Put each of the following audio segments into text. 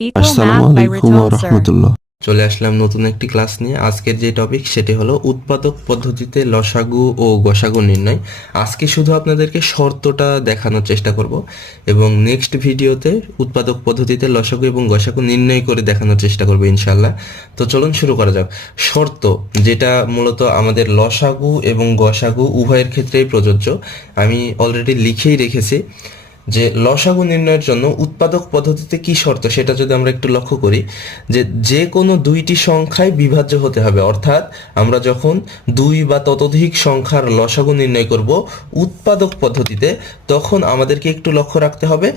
Equal আসসালামু math by আলাইকুম ওয়া Raton Sir. রাহমাতুল্লাহ। চলে আসলাম নতুন একটি ক্লাস নিয়ে। আজকের যে টপিক সেটি হলো উৎপাদক পদ্ধতিতে লসাগু ও গসাগু নির্ণয়। আজকে শুধু আপনাদেরকে শর্তটা দেখানোর চেষ্টা করব এবং নেক্সট ভিডিওতে উৎপাদক পদ্ধতিতে লসাগু এবং গসাগু নির্ণয় করে দেখানোর চেষ্টা করব ইনশাল্লাহ। তো চলুন শুরু করা যাক। শর্ত, যেটা মূলত আমাদের লসাগু এবং গসাগু উভয়ের ক্ষেত্রেই প্রযোজ্য, আমি অলরেডি লিখেই রেখেছি যে লসাগু নির্ণয়ের জন্য উৎপাদক পদ্ধতিতে কি শর্ত সেটা যদি আমরা একটু লক্ষ্য করি, যে যে কোনো দুইটি সংখ্যায় বিভাজ্য হতে হবে। অর্থাৎ আমরা যখন দুই বা ততোধিক সংখ্যার লসাগু নির্ণয় করব উৎপাদক পদ্ধতিতে, তখন আমাদেরকে একটু লক্ষ্য রাখতে হবে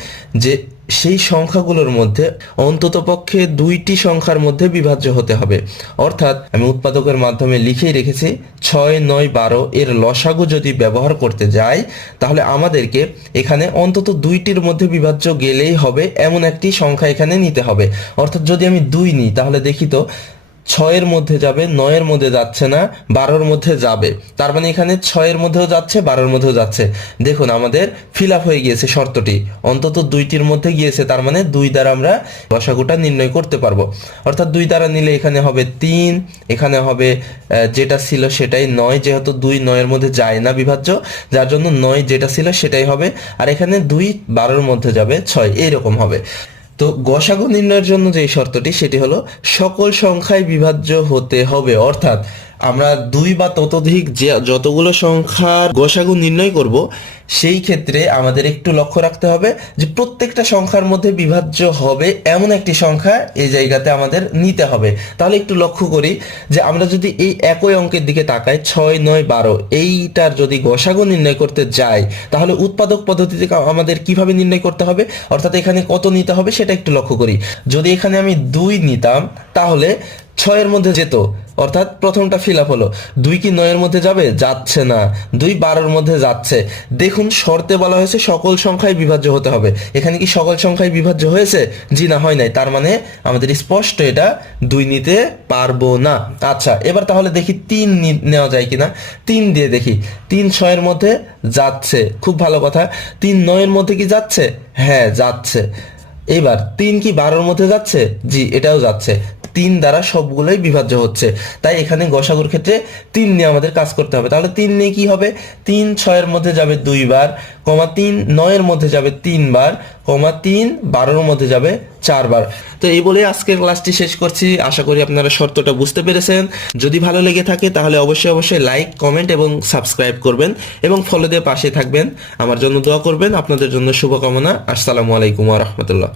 যে সেই সংখ্যাগুলোর মধ্যে অন্ততপক্ষে দুইটি সংখ্যার মধ্যে বিভাজ্য হতে হবে। অর্থাৎ আমি উৎপাদকের মাধ্যমে লিখেই রেখেছি 6, 9, 12 এর লসাগু যদি ব্যবহার করতে যাই, তাহলে আমাদেরকে এখানে অন্তত দুইটির মধ্যে বিভাজ্য গেলেই হবে এমন একটি সংখ্যা এখানে নিতে হবে। অর্থাৎ যদি আমি 2 নিই তাহলে দেখি তো 6-এর মধ্যে যাবে, 9-এর মধ্যে যাচ্ছে না, 12-র মধ্যে যাবে। তার মানে এখানে 6-এর মধ্যেও যাচ্ছে, 12-র মধ্যেও যাচ্ছে। দেখুন আমাদের ফিল আপ হয়ে গিয়েছে শর্তটি, অন্তত দুইটির মধ্যে গিয়েছে। তার মানে 2 দ্বারা আমরা লসাগুটা নির্ণয় করতে পারবো। অর্থাৎ 2 দ্বারা নিলে এখানে হবে 3, এখানে হবে যেটা ছিল সেটাই 9, যেহেতু 2 9-এর মধ্যে যায় না বিভাজ্য, যার জন্য 9 যেটা ছিল সেটাই হবে। আর এখানে 2 12-র মধ্যে যাবে 6, এইরকম হবে। তো গসাগু নির্ণয়ের জন্য যে শর্তটি সেটি হলো সকল সংখ্যায় বিভাজ্য হতে হবে। অর্থাৎ আমরা দুই বা ততোধিক যে যতগুলো সংখ্যার গসাগু নির্ণয় করব, সেই ক্ষেত্রে আমাদের একটু লক্ষ্য রাখতে হবে যে প্রত্যেকটা সংখ্যার মধ্যে বিভাজ্য হবে এমন একটি সংখ্যা এই জায়গাতে আমাদের নিতে হবে। তাহলে একটু লক্ষ্য করি যে আমরা যদি এই একই অঙ্কের দিকে তাকাই, 6, 9, 12 এইটার যদি গসাগু নির্ণয় করতে যাই, তাহলে উৎপাদক পদ্ধতিতে আমাদের কিভাবে নির্ণয় করতে হবে, অর্থাৎ এখানে কত নিতে হবে সেটা একটু লক্ষ্য করি। যদি এখানে আমি 2 নিতাম তাহলে 6-এর মধ্যে যেত, অর্থাৎ প্রথমটা ফিল আপ হলো। 2 কি 9-এর মধ্যে যাবে? যাচ্ছে না। 2 12-এর মধ্যে যাচ্ছে। দেখুন শর্তে বলা হয়েছে সকল সংখ্যায় বিভাজ্য হতে হবে। এখানে কি সকল সংখ্যায় বিভাজ্য হয়েছে? জি না, হয় নাই। তার মানে আমাদের স্পষ্ট এটা 2 নিতে পারবো না। আচ্ছা, এবার তাহলে দেখি 3 নেওয়া যায় কিনা। 3 দিয়ে দেখি, 3 6-এর মধ্যে যাচ্ছে, খুব ভালো কথা। 3 9-এর মধ্যে কি যাচ্ছে? হ্যাঁ, যাচ্ছে। এবার 3 কি 12-এর মধ্যে যাচ্ছে? জি, এটাও যাচ্ছে। 3 দ্বারা সবগুলোই বিভাজ্য হচ্ছে। তাই এখানে গসাগুর ক্ষেত্রে 3 নিয়ে আমাদের কাজ করতে হবে। তাহলে 3 নিয়ে কি হবে? 3 6-এর মধ্যে যাবে 2 বার, কমা 3 9-এর মধ্যে যাবে 3 বার, কমা 3 12-এর মধ্যে যাবে 4 বার। তো এই বলে আজকের ক্লাসটি শেষ করছি। আশা করি আপনারা শর্তটা বুঝতে পেরেছেন। যদি ভালো লেগে থাকে তাহলে অবশ্যই লাইক, কমেন্ট এবং সাবস্ক্রাইব করবেন এবং ফলো দিয়ে পাশে থাকবেন। আমার জন্য দোয়া করবেন। আপনাদের জন্য শুভকামনা। আসসালামু আলাইকুম ওয়া রাহমাতুল্লাহ।